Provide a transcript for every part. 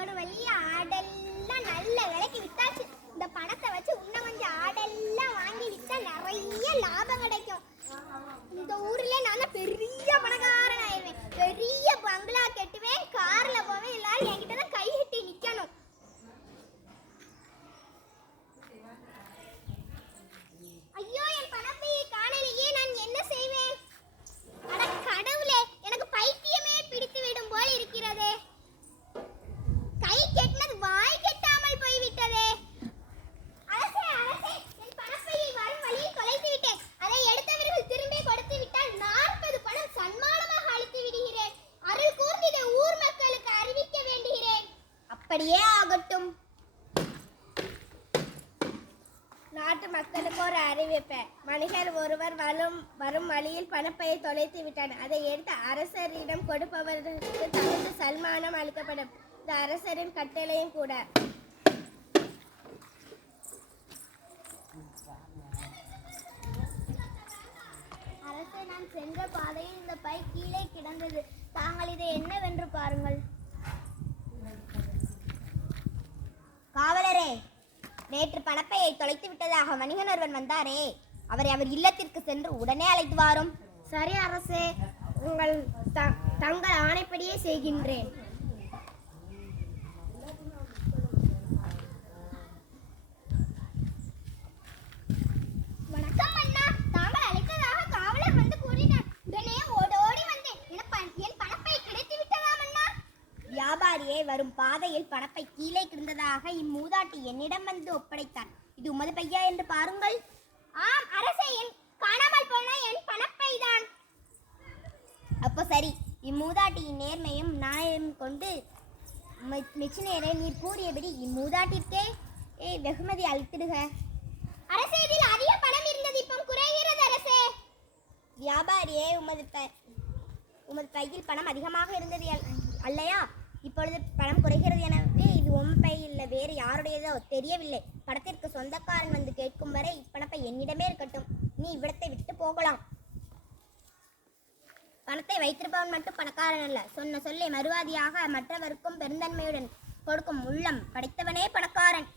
ஒரு வழியா ஆடெல்லாம் நல்ல விலைக்கு வித்தாச்சு. இந்த பணத்தை வச்சு இன்னும் கொஞ்சம் ஆடெல்லாம் வாங்கி வித்தா நிறைய லாபம் கிடைக்கும். இந்த ஊர்ல நான் பெரிய பணக்காரன் ஆயிடுவேன். பெரிய பங்களா கட்டுவேன், கார்ல போவேன், எல்லாரும் என்கிட்ட தான் கை கட்டி நிக்கணும். ஐயோ, என் பணப்பையை காணலையே, நான் என்ன செய்வேன்? அட கடவுளே, எனக்கு பைத்தியமே பிடித்து விடும் போல் இருக்கிறதே. கை கெட்டினது வாய் கெட்டாமல் போய்விட்டதே. அரசே, அரசே, என் பணப்பையை வரும் வழியில் தொலைத்து விட்டேன். அதை எடுத்தவர்கள் திரும்பி கொடுத்து விட்டால் 40 பணம் சன்மானமாக அளித்து விடுகிறேன். அருள் கூர்ந்து இதை ஊர் மக்களுக்கு அறிவிக்க வேண்டுகிறேன். அப்படியே ஆகட்டும். நாட்டு மக்களுக்கு ஒரு அறிவிப்பேன். மனிதர் ஒருவர் வரும் வழியில் பணப்பையை தொலைத்து விட்டார். அதை எடுத்து அரசரிடம் கொடுப்பவர்களுக்கு தகுந்த சன்மானம் அளிக்கப்படும். இந்த அரசரின் கட்டளையும் கூட. அரசே, நான் சென்ற பாதையில் இந்த பை கீழே கிடந்தது. தாங்கள் இதை என்னவென்று பாருங்கள். காவலரே, நேற்று பணப்பையை தொலைத்து விட்டதாக வணிகன் ஒருவன் வந்தாரே, அவரை அவர் இல்லத்திற்கு சென்று உடனே அழைத்து வாரும். சரி அரசே, உங்கள் தங்கள் ஆணைப்படியே செய்கின்றேன். வணக்கம் அண்ணா, தாங்கள் அழைத்ததாக காவலர் வந்து கூறினார். உடனே ஓடோடி வந்தேன். என் பணப்பை கிடைத்து விட்டதாம் அண்ணா. வியாபாரியே, வரும் பாதையில் பணப்பை கீழே கிடந்ததாக இம்மூதாட்டி என்னிடம் வந்து ஒப்படைத்தான். இது உமது பையா என்று பாருங்கள். ஆம் அரசே, என் காணாமல் போன என் பணப்பை தான். அப்போ சரி, இம்மூதாட்டியின் நேர்மையும் நியாயம் கொண்டு மெச்சினேரே, நீர் கூறியபடி இம்மூதாட்டிற்கே வெகுமதி அளித்திடுக. அரசே, இதில் அதிக பணம் இருந்தது, இப்போ குறைகிறது அரசே. வியாபாரியே, உமது பையில் பணம் அதிகமாக இருந்தது அல்லையா? இப்பொழுது பணம் குறைகிறது. எனவே இது உன் பை இல்லை, வேறு யாருடையதோ தெரியவில்லை. பணத்திற்கு சொந்தக்காரன் வந்து கேட்கும் வரை இப்பணப்பை என்னிடமே இருக்கட்டும். நீ இவ்விடத்தை விட்டு போகலாம். பணத்தை வைத்திருப்பவன் மட்டும் பணக்காரன் அல்ல. சொன்ன சொல்லை மறுவாதியாக மற்றவருக்கும் பெருந்தன்மையுடன் கொடுக்கும் உள்ளம் படைத்தவனே பணக்காரன்.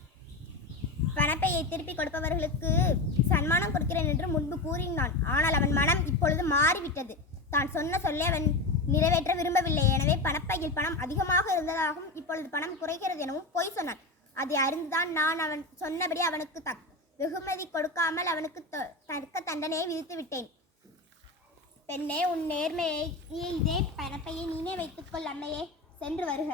பணப்பையை திருப்பி கொடுப்பவர்களுக்கு சன்மானம் கொடுக்கிறேன் என்று முன்பு கூறினான். ஆனால் அவன் மனம் இப்பொழுது மாறிவிட்டது. தான் சொன்ன சொல்லை அவன் நிறைவேற்ற விரும்பவில்லை. எனவே பணப்பையில் பணம் அதிகமாக இருந்ததாகவும் இப்பொழுது பணம் குறைகிறது எனவும் பொய் சொன்னான். அதை அறிந்துதான் நான் அவன் சொன்னபடி அவனுக்கு வெகுமதி கொடுக்காமல் அவனுக்கு தக்க தண்டனையை விதித்து விட்டேன். பெண்ணே, உன் நேர்மையை இதே பணப்பையை நீனே வைத்துக்கொள். அம்மையே, சென்று வருக.